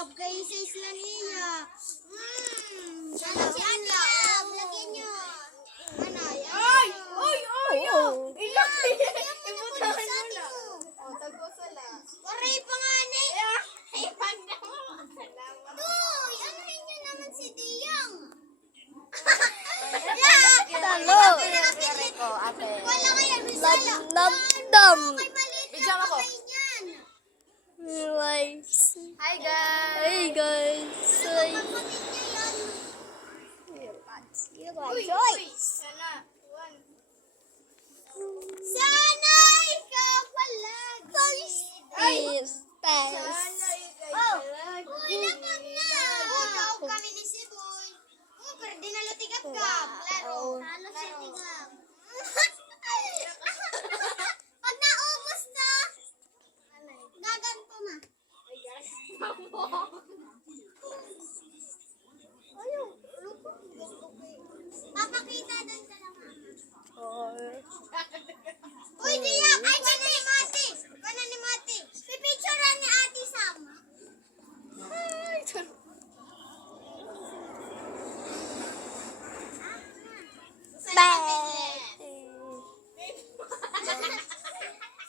Love kayo sa Isla Nia. Sana si Anya. Lagyan nyo. Manay. Ay! Oo. Ilagay! Ibutahan mo na. O, tagosala. Waray pa nga ni. Ay, panda mo. Salamat. Uy, anuhin nyo naman si Diyang. Talo. Ko, ate. Wala kaya Rizala. Dam. Kay maliit Bigyan na ako. kamay niyan. Guys. Hi, guys! Hey guys. Say. Kapatid niya yan. Joyce. Sana. One. Sana ikaw palagi. Is best. Sana ikay Oh. palagi. Uy, lapag na. Ikaw kami ni Siboy. Pero di na lutigap ka. Klaro. Halo siya tigap. Pag naubos na, gaganto na. Ayaw, papakita doon sa laman. Uy, Diya! Ay, gana ni Mati! Gana ni Mati! Pipicturean ni Ate Sam.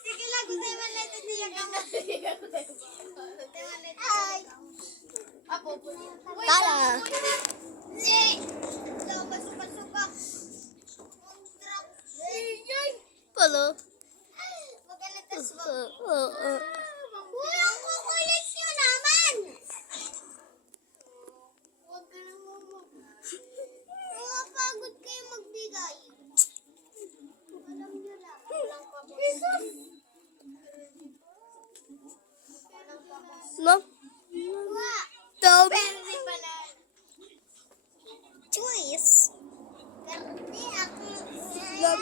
Sige lang, gusto yung maleta Diya gamot. Ay! Apo, Tala. Li! Daw, masubak-subak. Drop. Palo. Magalit na subak. Oo. Uy, ang kukulit nyo naman! Huwag ka na pagod kayo magbigay. Alam nyo lang. Walang pabor. No. Wa! Dam. Pwede pala. Joyce. Hindi ako. Dam.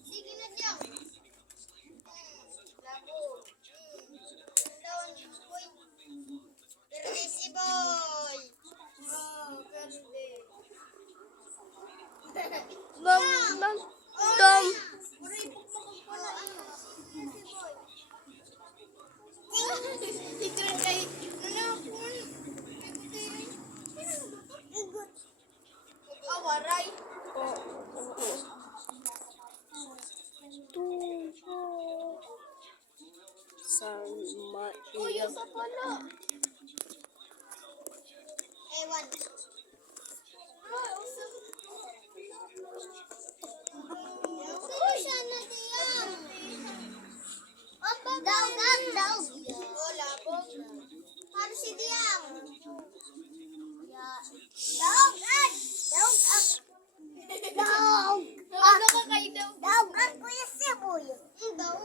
Sige na dyan. Labo. Down. Uy. Irresistible. Oh, pwede. Dam. Dam. awaray. Sama Uy, iya. sa pala. Ewan. Uy, sana diyang. Daw. Wala po. Para si diyang. Ano ka kayo daw? Kuya Siboy. Daw.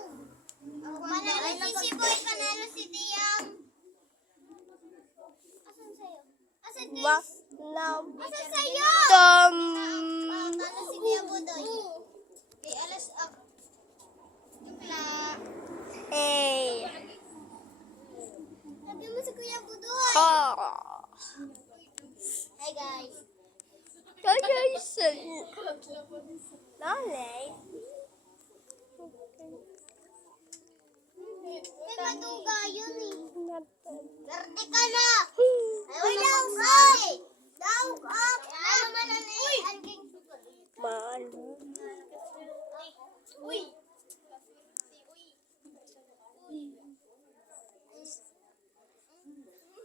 Panalo si Siboy, panalo si diyang. Asan sa'yo? Asan sa'yo? Wa. Nam. Asan sa'yo? Dam. Paano si Kuya Budoy? May alas up. Tukla. Hey. Sabi mo si Kuya Budoy. Ha. Hi guys. Guys. Nalay. May maduga yun eh. Garte ka na. Uy, daog up. Daog up. Ano man na ni? Angking. Man. Uy.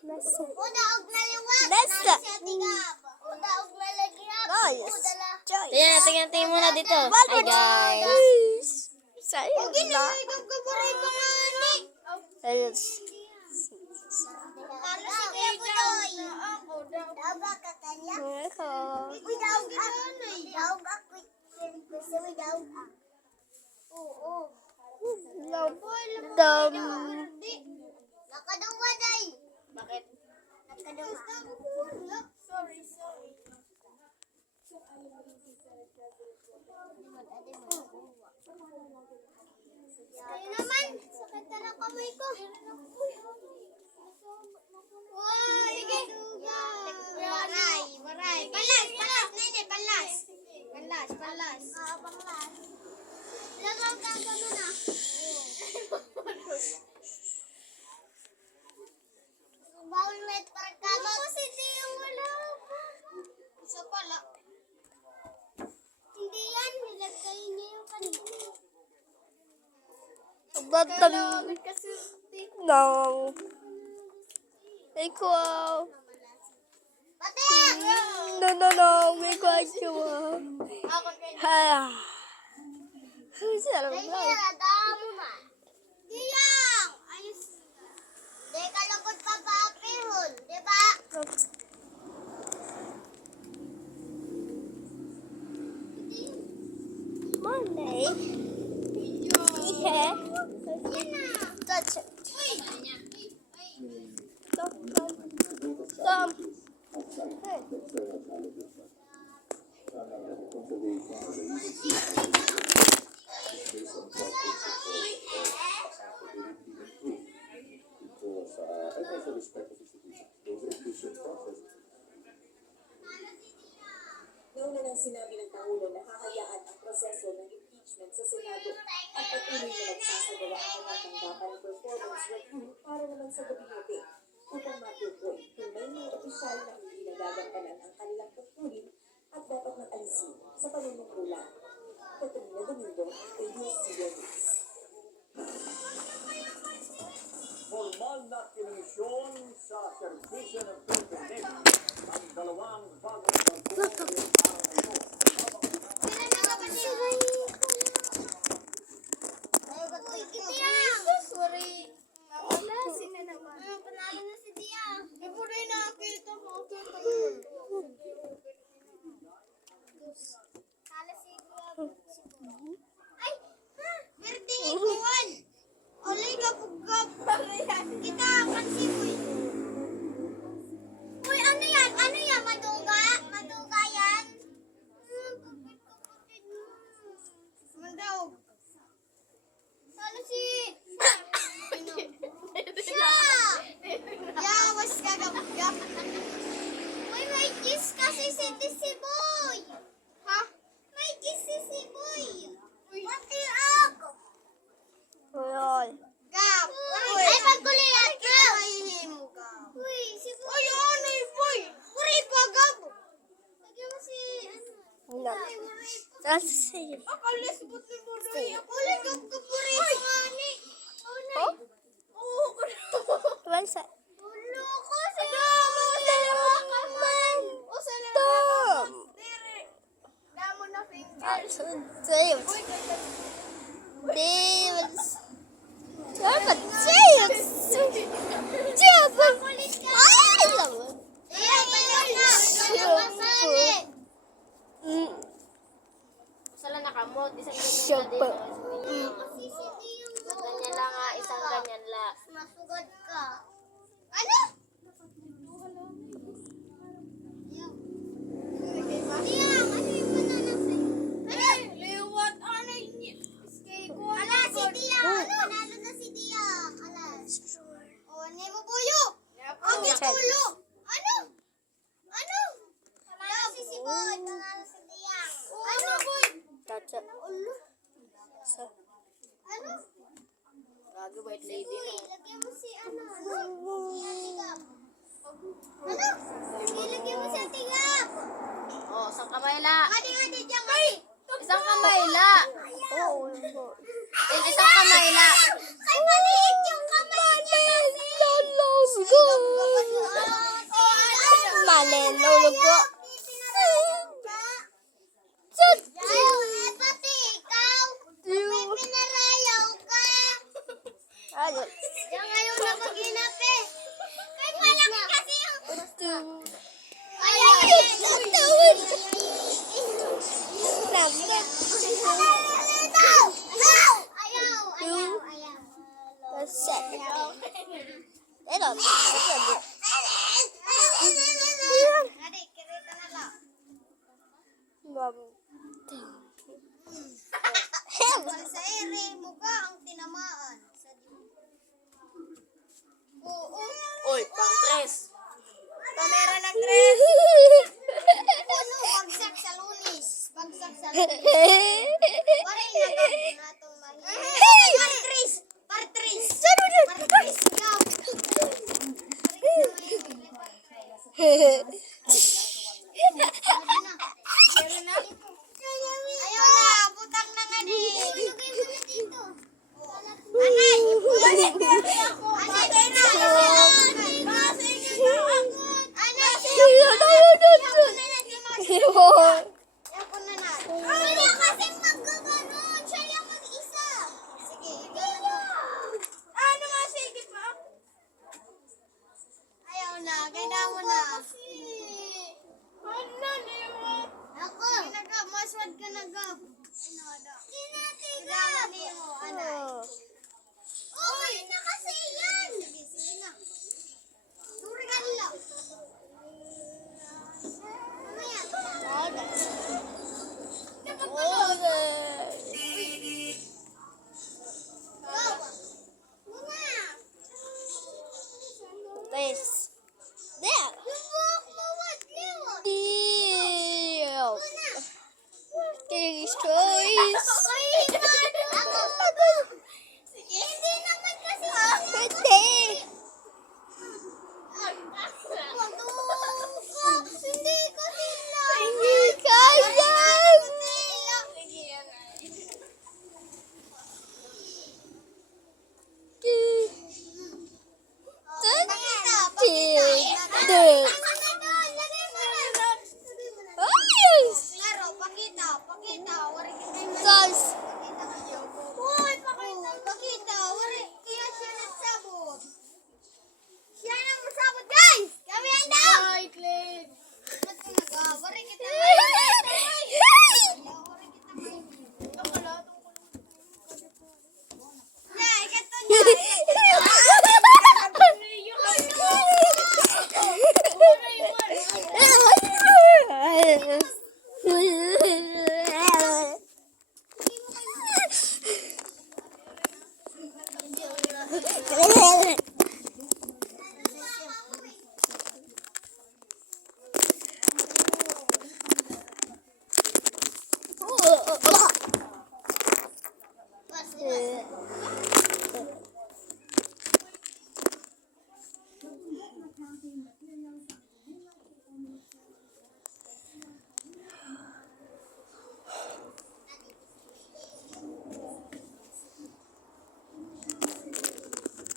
Nasa. O daog na liwat. Nasa. Nasa siya tigap. O daog na lagiap. Guys. O dala. Joyce. Tingnan muna dito. Hi guys. Saya O gini, na. gagabaray pa nga ni. Ayos. Paano si Kuya Budoy? Daog ka kanya? Ako. Uy, daog ako. Daog ako. Gusto mo daog ako. Oo. Dam. Nakaduwa day. Bakit? Nakaduwa. Sorry. Kaya naman. Sakit na ng kamay ko. Wow, sige. Waray. Palas. Nene, palas. Palas. Lagaw ka na. Batang. Kasi, No. Ikaw. Pati! No. May kwento. ako kayo. Ha. Sarap Ay, lang. siya, damo ma. Diyang! Ayos. Di ka lungkot pa paapihon, di ba? Monday. Yeah. Yan na. Touch it. Uy! Stop. Hey. Nauna nang sinabi ng Pangulo na hahayaan ang proseso ng impeachment sa Senado at patuloy na nagsasagawa ang mga tanggapan ng performance review para naman sa gabinete upang matukoy kung may mga opisyal na hindi nagagampanan ang kanilang tungkulin at dapat nang alisin sa panunungkulan. Katrina Domingo, ABS-CBN News. Formal na komisyon sa serbisyo ng Philippine Navy ang dalawang bagong barko Uy, Diyang! Sorry. Wala, sina naman. Panalo na si Diyang. Eh, puro yung nakakita ko. Kala si Diyang. Ay! Ha! Birthday ni Kuwan! Olay ka pugap! Kita, pansipoy! Uy, ano yan? Ano yan? Maduga? Maduga yan? Kapit-kapatid mo. Mandaw. Kala si... Siya! Yawas ka gap-gap. Uy, may kiss kasi si Boy! Ha? May kiss si Boy! Pati ako! Roy. Gap! Ay, pagkulihan ka! Mo ka. Uy, si Boy! Ay, ano yung boy? Uri pa, Gab! Lagyan mo si... No. Ay, uri pa. That's safe. Akala si Buti mo na yan. Ulit ang kapuri pa ni. Oh? Oo, What's that? Ulo ko si... Mga dalawa ka man! O, sana Tom. Dire. Damo na Ah, fingers. so James. Uy, ganda. James. Dapat James. James. Ay, alam mo. Iya, bayan na! Walang masali! Sala na kamot. Isang ganyan Siyempre. na din. Masisiti yung Ganyan lang nga. Isang ganyan lang. masugad ka. Ano? Diyang, ano yung banana sa'yo? Ay, liwat. Ano yun? Skate ko. Ala, si Diyang! Ano? Panalo na si Diyang! Ala. O, ano mo buyo? Ang tulo! Ano? Ano? Panalo si Boy, panalo si Diyang. Ano, Boy? That's it. Ulo. So, Ano? Gago, white lady. Uy, lagyan mo si ano? Si Ate Gab. Ano? Ilagyan mo si Ate Gab. Oh, isang kamay la. Adi Diyang, adi. Isang kamay la. oh, Isang kamay la. Ay, maliit yung kamay niya kasi. Malelolo ko. Ay, pati ikaw. May pinarayaw ka. Ano? Diyan ngayon na pag-inap eh. Kahit malaki kasi yung... Ayaw! Ayaw! That's it. Ito. Adi, kirita na lang. Sa ere, mukha ang tinamaan. Oo. Uy, pang tres. Kamera ng tres. Ano? Bagsak sa lunis. Bagsak sa lunis. Waray na ba? Natong mahirap. Partris! Partris! Partris! Gab! Ayaw na! Butang na nga di! Ilagay mo na dito. Anak! Oh. Uy, na kasi yan! Sige na. Regalo lang. Mamaya. Go. Muna. This. There. Yung buhok mo, what liwa? Deal. Muna. King's choice. Sige. Hindi naman kasi. Hindi. Hindi ko sila. Hindi kaya. Hi, Clay.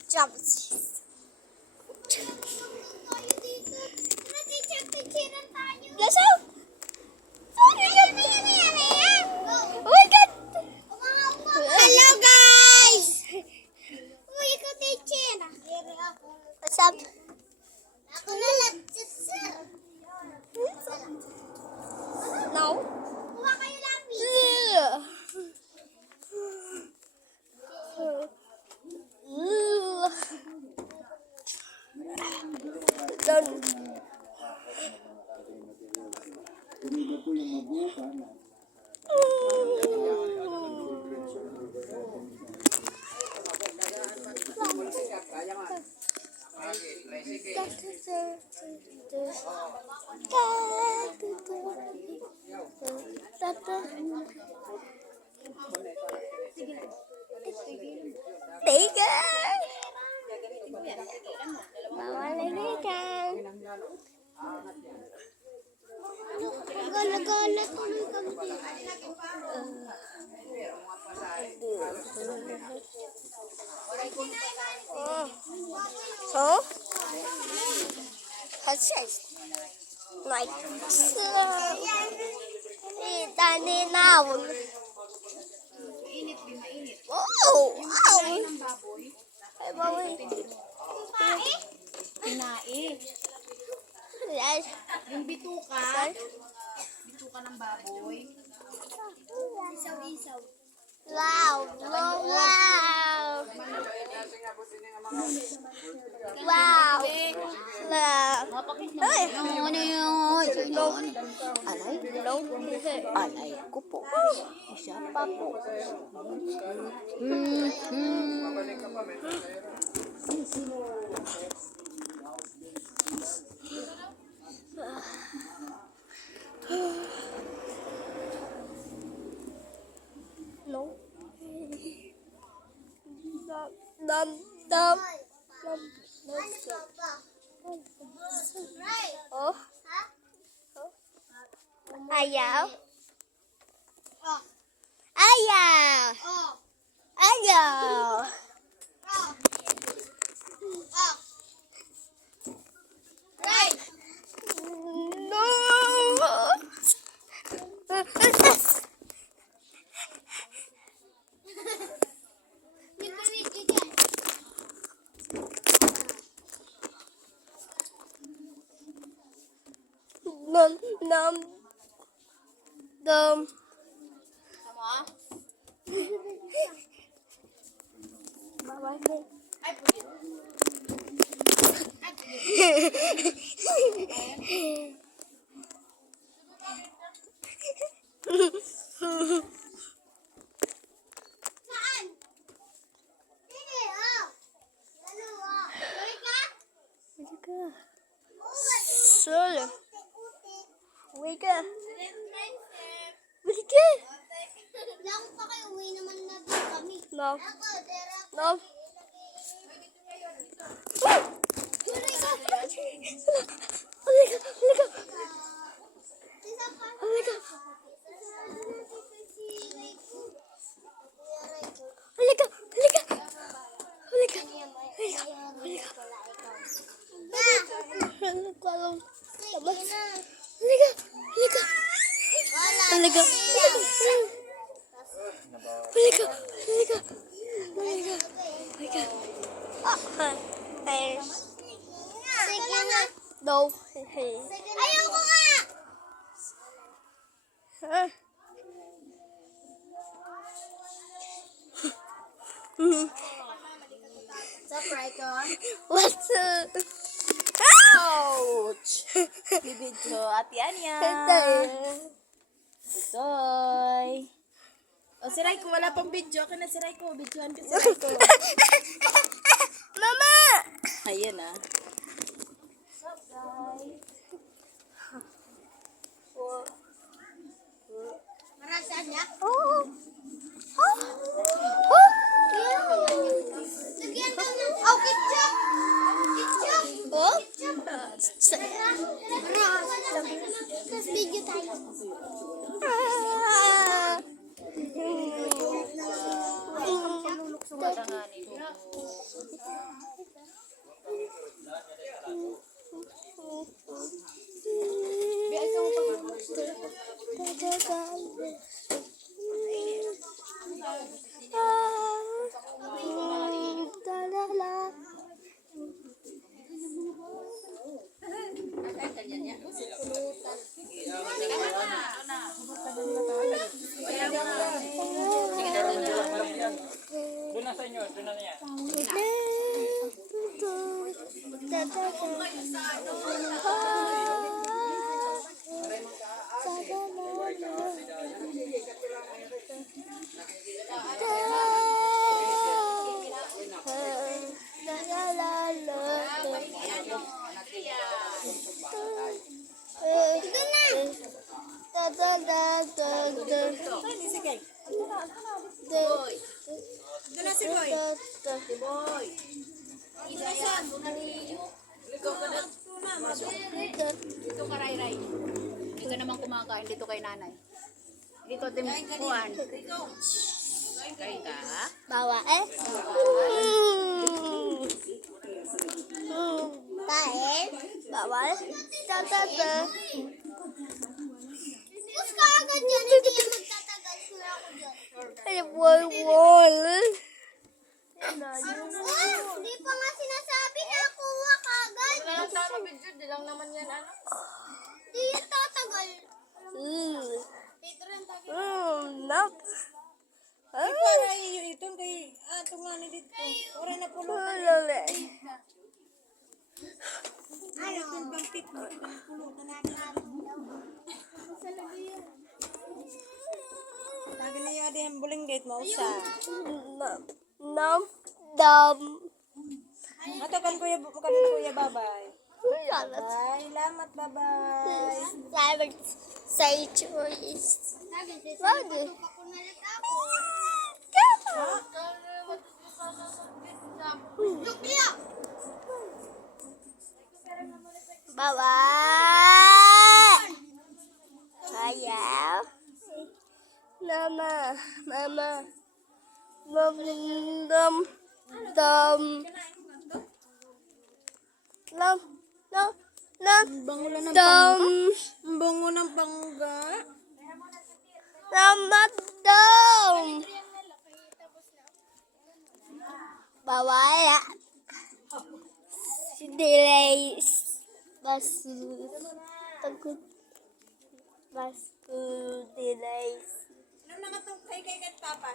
Jump. Let's go. Oh my God. Hello guys! Uy, ikaw teacher. What's up? Ako na lang, sir. No. Kuha kayo lapis. Done. Tiga. Mawalinikan. Gala-gala tuloy kami. Oh? What's this? Like, tani now. Oh, wow. Ay, bawi. Pinae. Yes. Yung bituka. Bituka ng baboy. Isaw-isaw. Wow, wow, wow. Wow. Wow. Ay, Ano yun? alay ko po. Siya pa po. No. Dum dum. Ano pa ba? Right. Oh. Ha? Ayaw. Oh. Ayaw. Oh. Ayaw. Oh. Oh. Right. No. Nagpamit ka dyan. Num num dum. Sama? Ay, pwede. Saan? Sige, oh. Dalawa. Tuloy ka? Halika. Ugat. Solo. Utik-utik. Halika. Halika. Lang pa kayo, uwi naman na din kami. No. Ako, dera ko. No. Tuloy ka. Halika. Halika. Isa pa. Halika. Si Rayco. Kuya Rayco. Halika. Halika. Halika. Halika lang. Sige na. Halika. Halika. Wala. Halika. Halika. Halika. Halika. Halika. Ay. Sige na. No. Hey. Ayoko nga. Ah. Sa Pricon. What's up? Ouch! Bibidyo Ate Anya. Soy. O si Raiko, wala pang video. Ako na si Raiko. Videohan ko si Raiko. Mama! Ayan ah. Marasaan niya? Oh. Oh. Oh. Lagyan daw ng... Oh, ketchup! Ketchup! Oh. Tapos video tayo. Ah. Doon na sa inyo, doon na yan. Doon na si Boy. Boy. Dito ka, Ray. Hindi ka naman kumakain dito kay nanay. Dito, timpuan. Kain ka? Bawa eh. Kain? Bawal. Tatata. Push ka agad dyan. Hindi yan magtatagal. Sura ako dyan. Ay, wall. Hindi pa nga sinasabi na kuha ka agad. Wala lang tayo video. Di lang naman yan ano. Hindi yan tatagal. Nap. Para iyo ito kay tungan dito. Ora na pulo. Lole. Lagi na yung yung buling gate mo usa. Nam. Dam. Ato kan kuya babay. Salamat. Salamat babay. Salamat sa choice. Lagi. Lukya! Bawal. Ayaw. Mama. Mama. Dam. Dam. Lam. Lam. Lam. Bango lang ng Dam. bango ng pangga. Salamat dam. Bawal. Si Delays. Basu. Takut. Basu Delays. Ano na katong kay papa?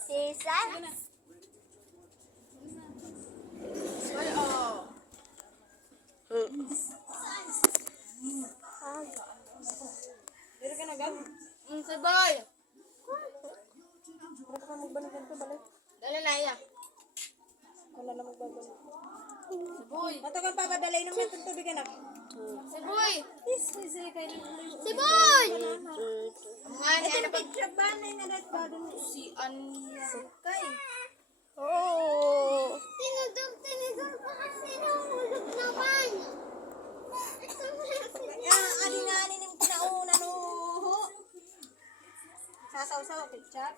Sisa. Dala na iya. Wala na magbabalik. Boy. Mato kang papadalay ng metong tubig anak. Si Boy. Si Boy! Mga niya na pag... Pagtrabanay na nagpadon Si Anya. Kay. Oo. Tinidor pa kasi nahulog naman. Adi na anin yung kinauna no. Sasaw-saw, ketchup.